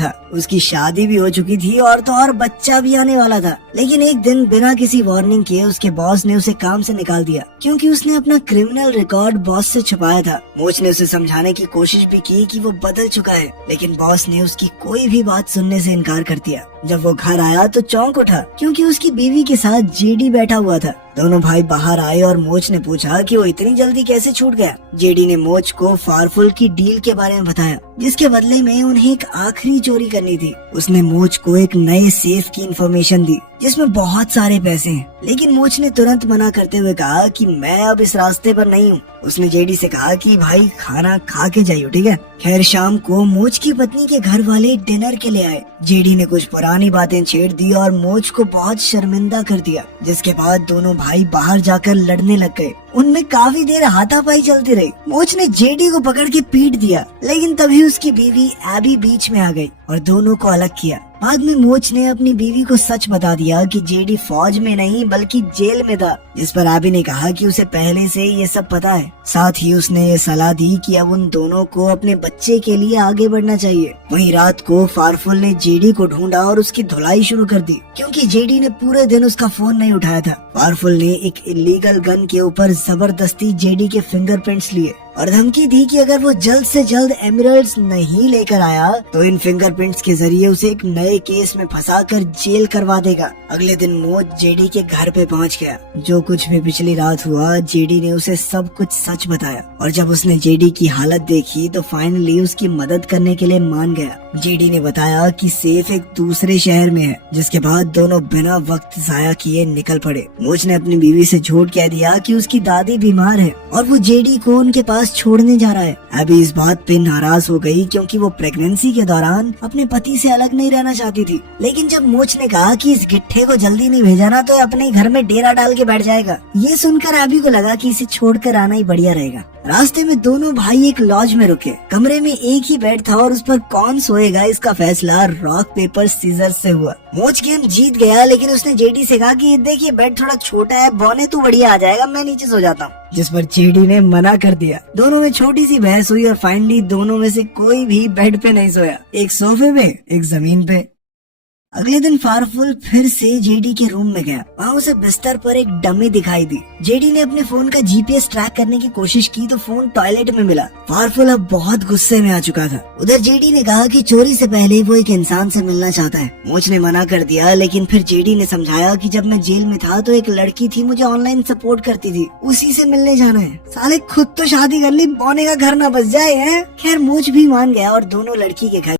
था। उसकी शादी भी हो चुकी थी और तो और बच्चा भी आने वाला था। लेकिन एक दिन बिना किसी वार्निंग के उसके बॉस ने उसे काम से निकाल दिया, क्योंकि उसने अपना क्रिमिनल रिकॉर्ड बॉस से छुपाया था। मोच ने उसे समझाने की कोशिश भी की कि वो बदल चुका है, लेकिन बॉस ने उसकी कोई भी बात सुनने से इनकार कर दिया। जब वो घर आया तो चौंक उठा, क्योंकि उसकी बीवी के साथ जेडी बैठा हुआ था। दोनों भाई बाहर आए और मोच ने पूछा कि वो इतनी जल्दी कैसे छूट गया। जेडी ने मोच को फारफुल की डील के बारे में बताया, जिसके बदले में उन्हें एक आखिरी चोरी करनी थी। उसने मोच को एक नए सेफ की इंफॉर्मेशन दी, जिसमें बहुत सारे पैसे हैं। लेकिन मोच ने तुरंत मना करते हुए कहा कि मैं अब इस रास्ते पर नहीं हूँ। उसने जेडी से कहा कि भाई खाना खा के जाइयो, ठीक है। खैर शाम को मोच की पत्नी के घर वाले डिनर के लिए आए। जेडी ने कुछ पुरानी बातें छेड़ दी और मोच को बहुत शर्मिंदा कर दिया, जिसके बाद दोनों भाई बाहर जाकर लड़ने लग गए। उनमें काफी देर हाथापाई चलती रही। मोच ने जेडी को पकड़ के पीट दिया, लेकिन तभी उसकी बीवी एबी बीच में आ गई और दोनों को अलग किया। बाद में मोच ने अपनी बीवी को सच बता दिया कि जेडी फौज में नहीं बल्कि जेल में था, जिस पर एबी ने कहा कि उसे पहले से ये सब पता है। साथ ही उसने ये सलाह दी कि अब उन दोनों को अपने बच्चे के लिए आगे बढ़ना चाहिए। वहीं रात को फारफुल ने जेडी को ढूंढा और उसकी धुलाई शुरू कर दी, क्योंकि जेडी ने पूरे दिन उसका फोन नहीं उठाया था। फारफुल ने एक इलीगल गन के ऊपर जबरदस्ती जेडी के फिंगरप्रिंट्स लिए और धमकी दी कि अगर वो जल्द से जल्द एमरल्ड्स नहीं लेकर आया तो इन फिंगरप्रिंट्स के जरिए उसे एक नए केस में फंसाकर जेल करवा देगा। अगले दिन मोच जेडी के घर पे पहुंच गया। जो कुछ भी पिछली रात हुआ, जेडी ने उसे सब कुछ सच बताया और जब उसने जेडी की हालत देखी तो फाइनली उसकी मदद करने के लिए मान गया। जेडी ने बताया कि सेफ एक दूसरे शहर में है, जिसके बाद दोनों बिना वक्त जाया किए निकल पड़े। मोच ने अपनी बीवी से झूठ कह दिया कि उसकी दादी बीमार है और वो जेडी को उनके पास छोड़ने जा रहा है। अभी इस बात पे नाराज हो गई, क्योंकि वो प्रेगनेंसी के दौरान अपने पति से अलग नहीं रहना चाहती थी। लेकिन जब मोच ने कहा कि इस गिट्ठे को जल्दी नहीं भेजाना तो अपने घर में डेरा डाल के बैठ जाएगा, ये सुनकर अभी को लगा कि इसे छोड़कर आना ही बढ़िया रहेगा। रास्ते में दोनों भाई एक लॉज में रुके। कमरे में एक ही बेड था और उस पर कौन सोएगा इसका फैसला रॉक पेपर सीजर से हुआ। मोच गेम जीत गया, लेकिन उसने जेडी से कहा कि देखिए बेड थोड़ा छोटा है, बौने तू बढ़िया आ जाएगा, मैं नीचे सो जाता हूँ। जिस पर जेडी ने मना कर दिया। दोनों में छोटी सी बहस हुई और फाइनली दोनों में से कोई भी बेड पे नहीं सोया, एक सोफे पे एक जमीन पे। अगले दिन फारफुल फिर से जेडी के रूम में गया। वहाँ उसे बिस्तर पर एक डमी दिखाई दी। जेडी ने अपने फोन का जीपीएस ट्रैक करने की कोशिश की तो फोन टॉयलेट में मिला। फारफुल अब बहुत गुस्से में आ चुका था। उधर जेडी ने कहा कि चोरी से पहले वो एक इंसान से मिलना चाहता है। मोच ने मना कर दिया, लेकिन फिर जेडी ने समझाया कि जब मैं जेल में था तो एक लड़की थी, मुझे ऑनलाइन सपोर्ट करती थी, उसी से मिलने जाना है। साले खुद तो शादी कर ली, बौने का घर ना बस जाए है। खैर मोच भी मान गया और दोनों लड़की के घर